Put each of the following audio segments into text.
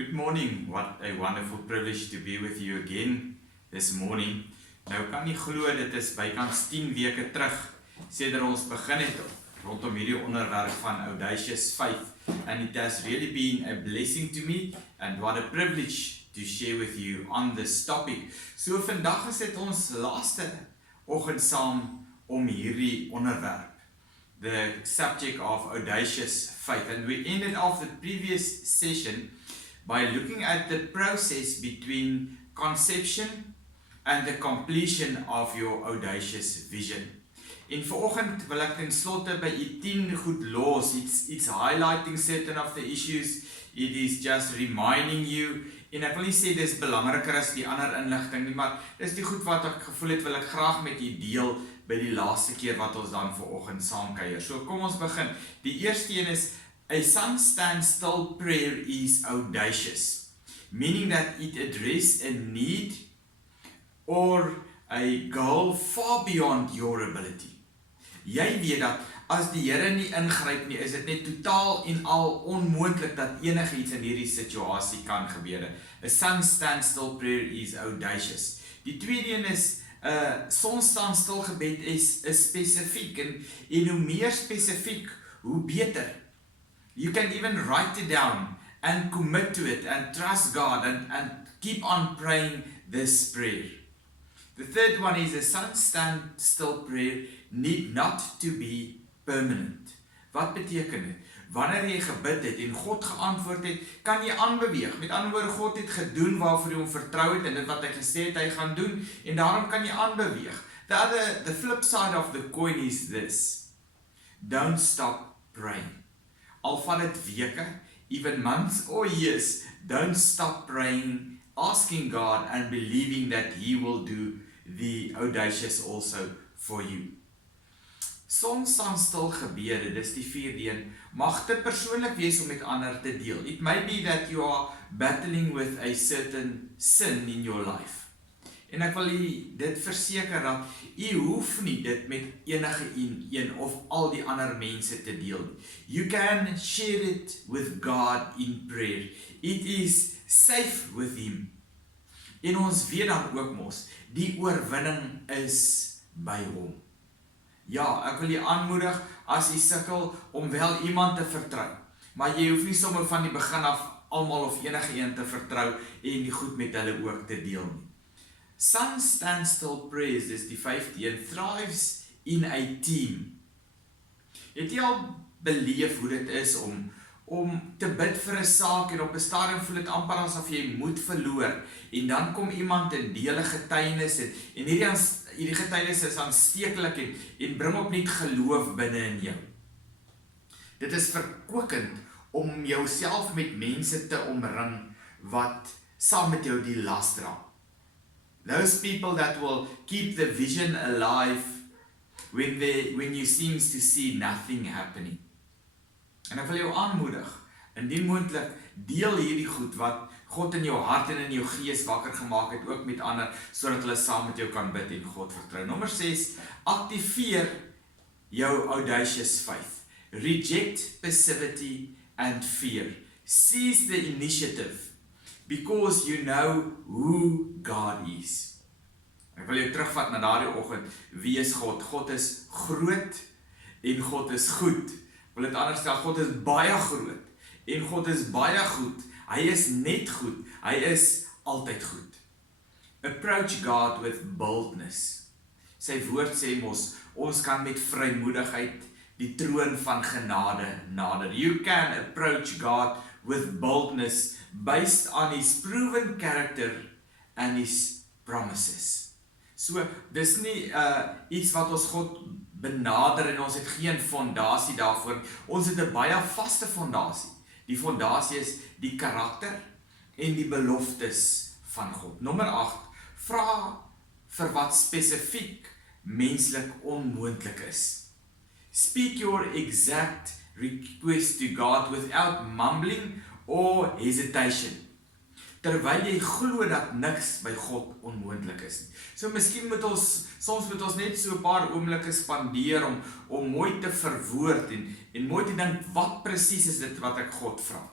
Good morning. What a wonderful privilege to be with you again this morning. Nou kan nie glo dit is bykans 10 weke terug sedert ons begin het rondom hierdie onderwerp van Audacious Faith, and it has really been a blessing to me and what a privilege to share with you on this topic. So vandag is dit ons laaste oggend saam om hierdie onderwerp, the subject of audacious faith, and we ended off the previous session by looking at the process between conception and the completion of your audacious vision. En vanoggend wil ek ten slotte by u 10 goed los. It's highlighting certain of the issues. It is just reminding you. En ek wil nie sê dis belangriker as die ander inligting nie, maar dis die goed wat ek gevoel het wil ek graag met u deel by die laaste keer wat ons dan vanoggend saam kuier. So kom ons begin. Die eerste een is a sun standstill prayer is audacious, meaning that it addresses a need or a goal far beyond your ability. Jy weet dat as die Here nie ingryp nie, is dit net totaal en al onmoontlik dat enigiets in hierdie situasie kan gebeur. A sun standstill prayer is audacious. Die tweede een is son standstill gebed is spesifiek en hoe meer spesifiek, hoe beter. You can even write it down and commit to it and trust God and keep on praying this prayer. The third one is a sun standstill prayer need not to be permanent. Wat beteken dit? Wanneer jy gebid het en God geantwoord het, kan jy aanbeweeg. Met ander woorde, God het gedoen waarvoor jy hom vertrou het en dit wat hy gesê het hy gaan doen, en daarom kan jy aanbeweeg. The flip side of the coin is this. Don't stop praying. Al vat dit weke, even months or years, don't stop praying, asking God and believing that He will do the audacious also for you. Soms standstil gebede, dis die vierde een, mag te persoonlik wees om met ander te deel. It may be that you are battling with a certain sin in your life. En ek wil dit verseker dat u hoef nie dit met enige een of al die ander mense te deel. You can share it with God in prayer. It is safe with Him. En ons weet dan ook mos, die oorwinning is by hom. Ja, ek wil jy aanmoedig as jy sukkel om wel iemand te vertrou. Maar jy hoef nie sommer van die begin af almal of enige een te vertrou en die goed met hulle ook te deel nie. Sun standstill prayers is die 5de een, thrives in a team. Het jy al beleef hoe dit is om te bid vir 'n saak en op 'n stadium voel dit amper asof jy moed verloor en dan kom iemand en deel 'n getuienis en hierdie getuienis is aansteeklik en bring opnuut geloof binne in jou. Dit is verkwikkend om jouself met mense te omring wat saam met jou die las dra. Those people that will keep the vision alive when you seems to see nothing happening. En ek wil jou aanmoedig, indien moontlik, deel hierdie goed wat God in jou hart en in jou gees wakker gemaak het, ook met ander, sodat hulle saam met jou kan bid en God vertrou. Nommer 6, aktiveer jou audacious faith. Reject passivity and fear. Seize the initiative. Because you know who God is. Ek wil jou terugvat na daardie oggend. Wie is God? God is groot en God is goed. Ek wil dit anders stel, God is baie groot en God is baie goed. Hy is net goed. Hy is altyd goed. Approach God with boldness. Sy woord sê mos, ons kan met vrymoedigheid die troon van genade nader. You can approach God with boldness based on His proven character and His promises. So, dis nie iets wat ons God benader en ons het geen fondasie daarvoor. Ons het 'n baie vaste fondasie. Die fondasie is die karakter en die beloftes van God. Nommer 8, vra vir wat spesifiek menslik onmoontlik is. Speak your exact request to God without mumbling or hesitation. Terwyl jy glo dat niks by God onmoontlik is nie. So miskien soms moet ons net so 'n paar oomblikke spandeer om mooi te verwoord en mooi te dink wat presies is dit wat ek God vra.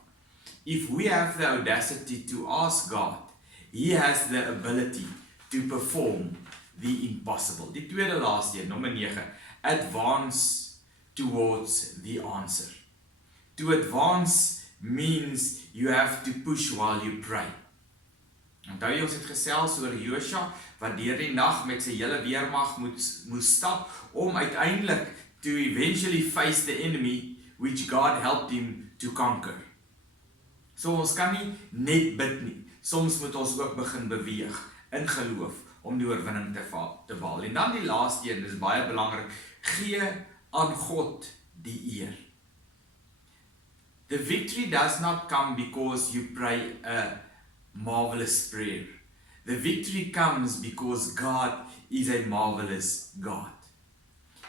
if we have the audacity to ask God, He has the ability to perform the impossible. Die tweede laaste een, nommer 9, advance towards the answer. To advance means you have to push while you pray. Onthou jy ons het gesels oor Josua, wat deur die nag met sy hele weermag moes stap, om uiteindelik to eventually face the enemy, which God helped him to conquer. So ons kan nie net bid nie, soms moet ons ook begin beweeg, in geloof, om die oorwinning te behaal. En dan die laaste een, dis baie belangrik, gee aan God die eer. The victory does not come because you pray a marvelous prayer. The victory comes because God is a marvelous God.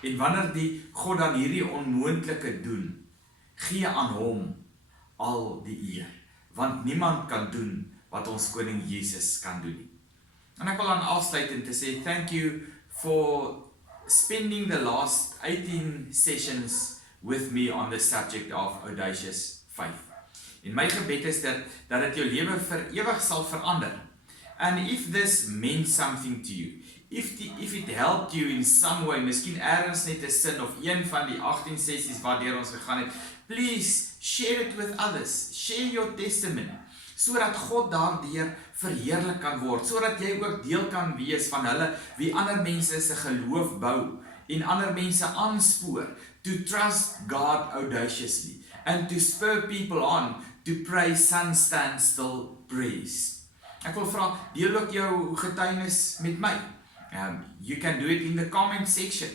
En wanneer die God dan hierdie onmoontlike doen, gee aan hom al die eer. Want niemand kan doen wat ons koning Jesus kan doen. En ek wil dan afsluit en te sê, thank you for spending the last 18 sessions with me on the subject of audacious faith. En my gebed is dat dit jou lewe vir ewig sal verander. And if this meant something to you, if it helped you in some way, miskien ergens net 'n sin of een van die 18 sessies waardeur ons gegaan het, please share it with others, share your testimony, sodat God daardeur verheerlik kan word, sodat jy ook deel kan wees van hulle, wie ander mense se geloof bou, en ander mense aanspoor, to trust God audaciously, and to spur people on, to pray sun stand still praise. Ek wil vra, deel ook jou getuienis met my. You can do it in the comment section.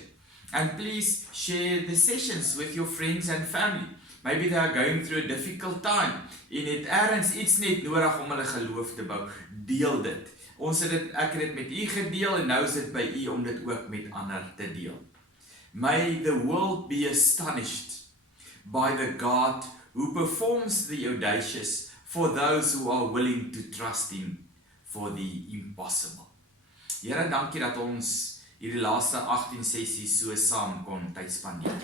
And please share the sessions with your friends and family. Maybe they are going through a difficult time. En het ergens iets net nodig om hulle geloof te bou. Deel dit. Ek het dit met u gedeel en nou is dit by u om dit ook met ander te deel. May the world be astonished by the God who performs the audacious for those who are willing to trust Him for the impossible. Here, dankie dat ons hierdie laaste 18 sessies so saam kon tyd spandeer.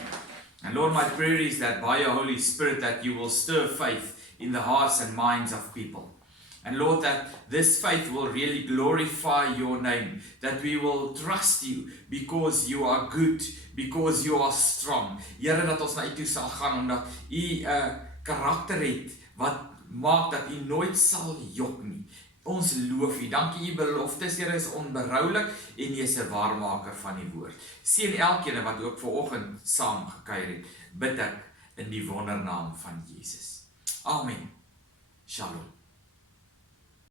And Lord, my prayer is that by your Holy Spirit that you will stir faith in the hearts and minds of people. And Lord, that this faith will really glorify your name, that we will trust you because you are good, because you are strong. Here, dat ons na u toe sal gaan omdat u karakter het wat maak dat u nooit sal jok nie. Ons loof u. Dankie u beloftes, Here, is onberoulik en u is 'n waarmaker van die woord. Seën elkeen wat ook vanoggend saam gekuier het, bid ek in die wondernaam van Jesus. Amen. Shalom.